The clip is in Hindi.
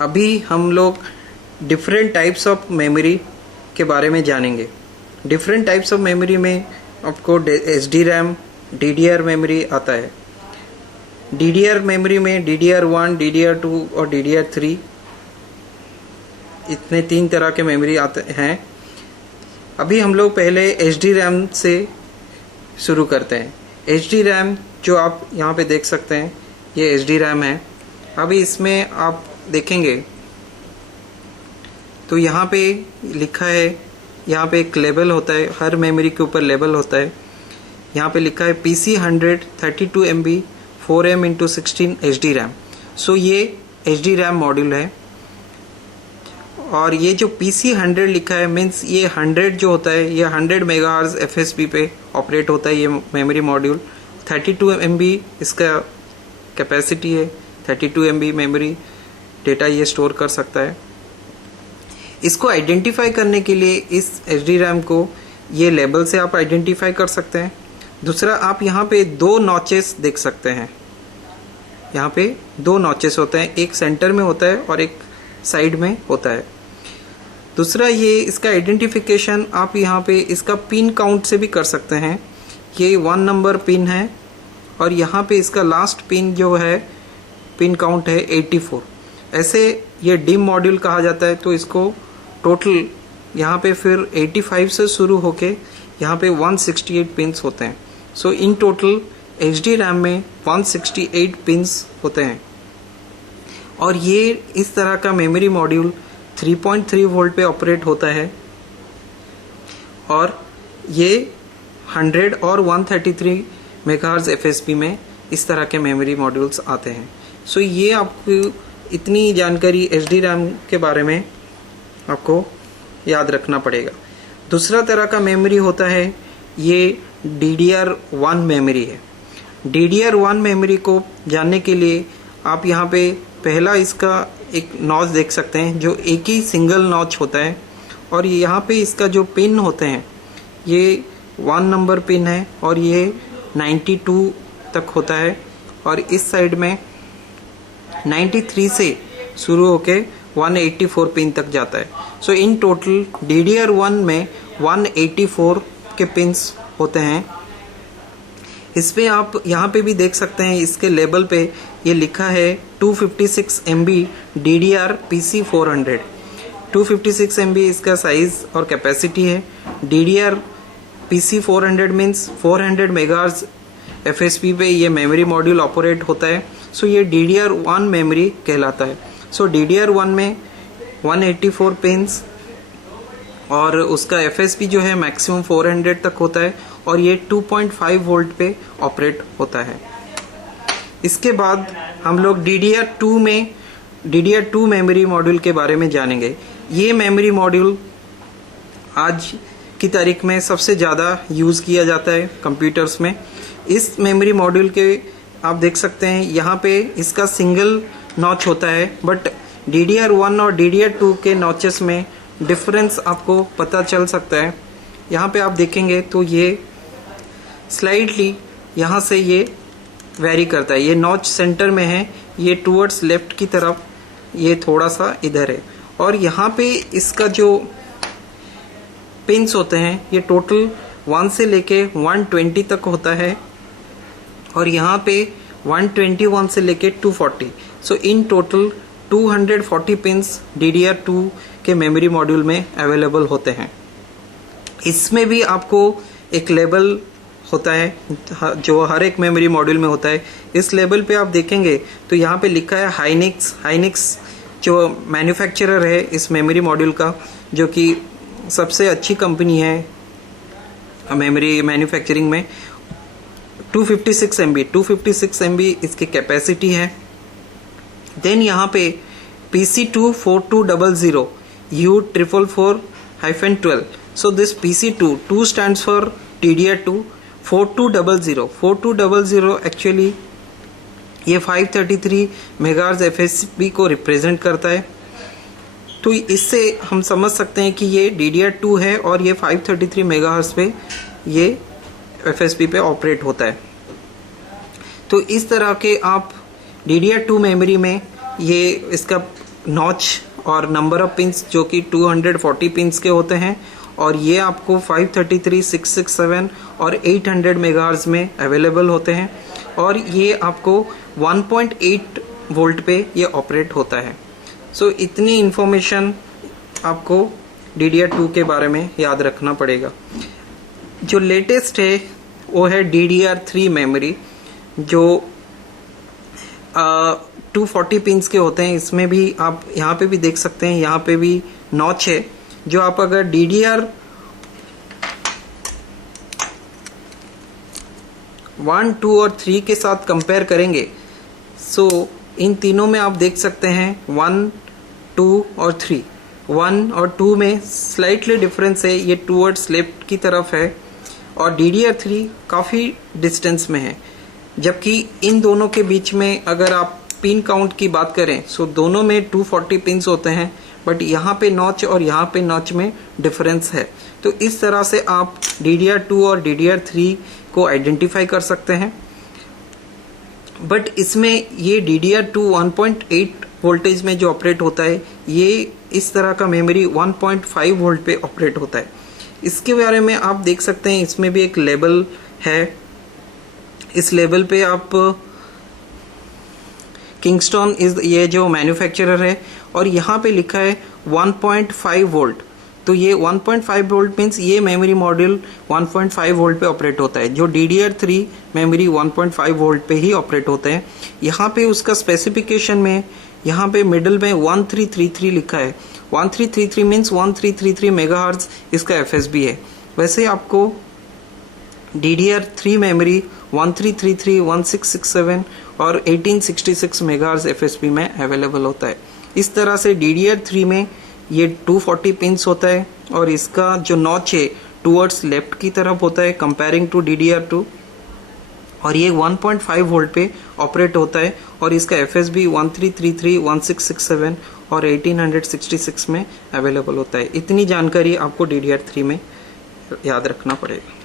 अभी हम लोग डिफरेंट टाइप्स ऑफ मेमोरी के बारे में जानेंगे। डिफरेंट टाइप्स ऑफ मेमोरी में आपको SDRAM, DDR मेमोरी आता है। DDR मेमोरी में DDR1, DDR2 और DDR3 इतने 3 तरह के मेमोरी आते हैं। अभी हम लोग पहले SDRAM से शुरू करते हैं। SDRAM जो आप यहाँ पे देख सकते हैं, ये SDRAM है। अभी इसमें आप देखेंगे तो यहाँ पे लिखा है, यहाँ पे एक लेबल होता है, हर मेमोरी के ऊपर लेबल होता है। यहाँ पे लिखा है PC100 32 MB 4M×16 SDRAM। सो ये SDRAM मॉड्यूल है। और ये जो PC100 लिखा है मीन्स ये 100 जो होता है, ये 100 मेगाहर्ट्ज़ FSP पे ऑपरेट होता है ये मेमोरी मॉड्यूल। 32 MB इसका कैपेसिटी है, 32 MB मेमोरी डेटा ये स्टोर कर सकता है। इसको आइडेंटिफाई करने के लिए इस SDRAM को ये लेबल से आप आइडेंटिफाई कर सकते हैं। दूसरा, आप यहाँ पे 2 नॉचेस देख सकते हैं। यहाँ पे 2 नॉचेस होते हैं, एक सेंटर में होता है और एक साइड में होता है। दूसरा, ये इसका आइडेंटिफिकेशन आप यहाँ पे इसका पिन काउंट से भी कर सकते हैं। ये 1 नंबर पिन है और यहाँ पे इसका लास्ट पिन जो है पिन काउंट है 84। ऐसे ये डिम मॉड्यूल कहा जाता है। तो इसको टोटल यहाँ पे फिर 85 से शुरू होके यहाँ पे 168 पिन्स होते हैं। सो इन टोटल SDRAM में 168 पिन्स होते हैं। और ये इस तरह का मेमोरी मॉड्यूल 3.3 वोल्ट पे ऑपरेट होता है और ये 100 और 133 मेगाहर्ट्ज़ FSP में इस तरह के मेमोरी मॉड्यूल्स आते हैं। सो ये आपको इतनी जानकारी SDRAM के बारे में आपको याद रखना पड़ेगा। दूसरा तरह का मेमोरी होता है, ये DDR1 मेमोरी है। DDR1 मेमोरी को जानने के लिए आप यहाँ पे पहला इसका एक नॉच देख सकते हैं जो एक ही सिंगल नॉच होता है। और यहाँ पे इसका जो पिन होते हैं ये 1 नंबर पिन है और ये 92 तक होता है और इस साइड में 93 से शुरू होके 184 पिन तक जाता है। सो इन टोटल DDR1 में 184 के पिन्स होते हैं। इस पे आप यहाँ पे भी देख सकते हैं, इसके लेबल पे ये लिखा है 256 MB DDR PC400। 256 MB इसका साइज और कैपेसिटी है। DDR PC400 means 400 megahertz FSP पे ये मेमोरी मॉड्यूल ऑपरेट होता है। सो ये DDR1 मेमोरी कहलाता है। सो DDR1 में 184 पिन्स और उसका FSP जो है मैक्सिमम 400 तक होता है और ये 2.5 वोल्ट पे ऑपरेट होता है। इसके बाद हम लोग DDR2 मेमोरी मॉड्यूल के बारे में जानेंगे। ये मेमोरी मॉड्यूल आज की तारीख में सबसे ज़्यादा यूज़ किया जाता है कंप्यूटर्स में। इस मेमोरी मॉड्यूल के आप देख सकते हैं यहाँ पे इसका सिंगल नॉच होता है, बट DDR1 और DDR2 के नॉचेस में डिफरेंस आपको पता चल सकता है। यहाँ पे आप देखेंगे तो ये स्लाइडली यहाँ से ये वेरी करता है। ये नॉच सेंटर में है, ये टूवर्ड्स लेफ्ट की तरफ, ये थोड़ा सा इधर है। और यहाँ पे इसका जो पिन्स होते हैं ये टोटल 1 से लेके 120 तक होता है और यहाँ पे 121 से लेके 240। सो इन टोटल 240 पिन्स DDR2 के मेमोरी मॉड्यूल में अवेलेबल होते हैं। इसमें भी आपको एक लेबल होता है जो हर एक मेमोरी मॉड्यूल में होता है। इस लेबल पे आप देखेंगे तो यहाँ पे लिखा है हाइनिक्स जो मैन्युफैक्चरर है इस मेमोरी मॉड्यूल का, जो कि सबसे अच्छी कंपनी है मेमोरी मैन्युफैक्चरिंग में। 256 MB इसकी कैपेसिटी है। देन यहाँ पे PC24200 U444-12। So this PC2 stands for DDR2। 4200 actually ये 533 मेगाहर्ट्ज़ FSP को रिप्रेजेंट करता है। तो इससे हम समझ सकते हैं कि ये DDR2 है और ये 533 मेगाहर्ट्ज़ पे ये FSP पे ऑपरेट होता है। तो इस तरह के आप DDR2 मेमोरी में ये इसका नॉच और नंबर ऑफ पिंस जो कि 240 पिंस के होते हैं, और ये आपको 533, 667 और 800 मेगाहर्ट्ज में अवेलेबल होते हैं, और ये आपको 1.8 वोल्ट पे ये ऑपरेट होता है। सो इतनी इन्फॉर्मेशन आपको DDR2 के बारे में याद रखना पड़ेगा। जो लेटेस्ट है वो है DDR3 मेमोरी, जो 240 पिंस के होते हैं। इसमें भी आप यहाँ पे भी देख सकते हैं, यहाँ पे भी नॉच है। जो आप अगर DDR1, 2 और 3 के साथ कंपेयर करेंगे, सो इन तीनों में आप देख सकते हैं 1, 2 और 3। 1 और 2 में स्लाइटली डिफरेंस है, ये टूवर्ड्स लेफ्ट की तरफ है, और DDR3 काफ़ी डिस्टेंस में है। जबकि इन दोनों के बीच में अगर आप पिन काउंट की बात करें, सो दोनों में 240 पिन्स होते हैं, बट यहाँ पे नॉच और यहाँ पे नॉच में डिफरेंस है। तो इस तरह से आप DDR2 और DDR3 को आइडेंटिफाई कर सकते हैं। बट इसमें ये DDR2 1.8 वोल्टेज में जो ऑपरेट होता है, ये इस तरह का मेमोरी 1.5 वोल्ट पे ऑपरेट होता है। इसके बारे में आप देख सकते हैं, इसमें भी एक लेबल है। इस लेबल पे आप किंगस्टन ये जो मैन्युफैक्चरर है, और यहाँ पे लिखा है 1.5 वोल्ट। तो ये 1.5 वोल्ट मीन्स ये मेमोरी मॉड्यूल 1.5 वोल्ट पे ऑपरेट होता है। जो DDR3 मेमोरी 1.5 वोल्ट पे ही ऑपरेट होते हैं। यहाँ पे उसका स्पेसिफिकेशन में यहाँ पे मिडल में 1333 लिखा है। 1333 मीन्स 1333 मेगाहर्ट्ज इसका FSB है। वैसे आपको DDR3 मेमोरी 1333, 1667 और 1866 मेगाहर्ट्ज FSB में अवेलेबल होता है। इस तरह से DDR3 में ये 240 पिंस होता है, और इसका जो नॉच है टूवर्ड्स लेफ्ट की तरफ होता है कंपेयरिंग टू DDR2, और ये 1.5 वोल्ट पे ऑपरेट होता है, और इसका FSB 1333, 1667 और 1866 में अवेलेबल होता है। इतनी जानकारी आपको DDR3 में याद रखना पड़ेगा।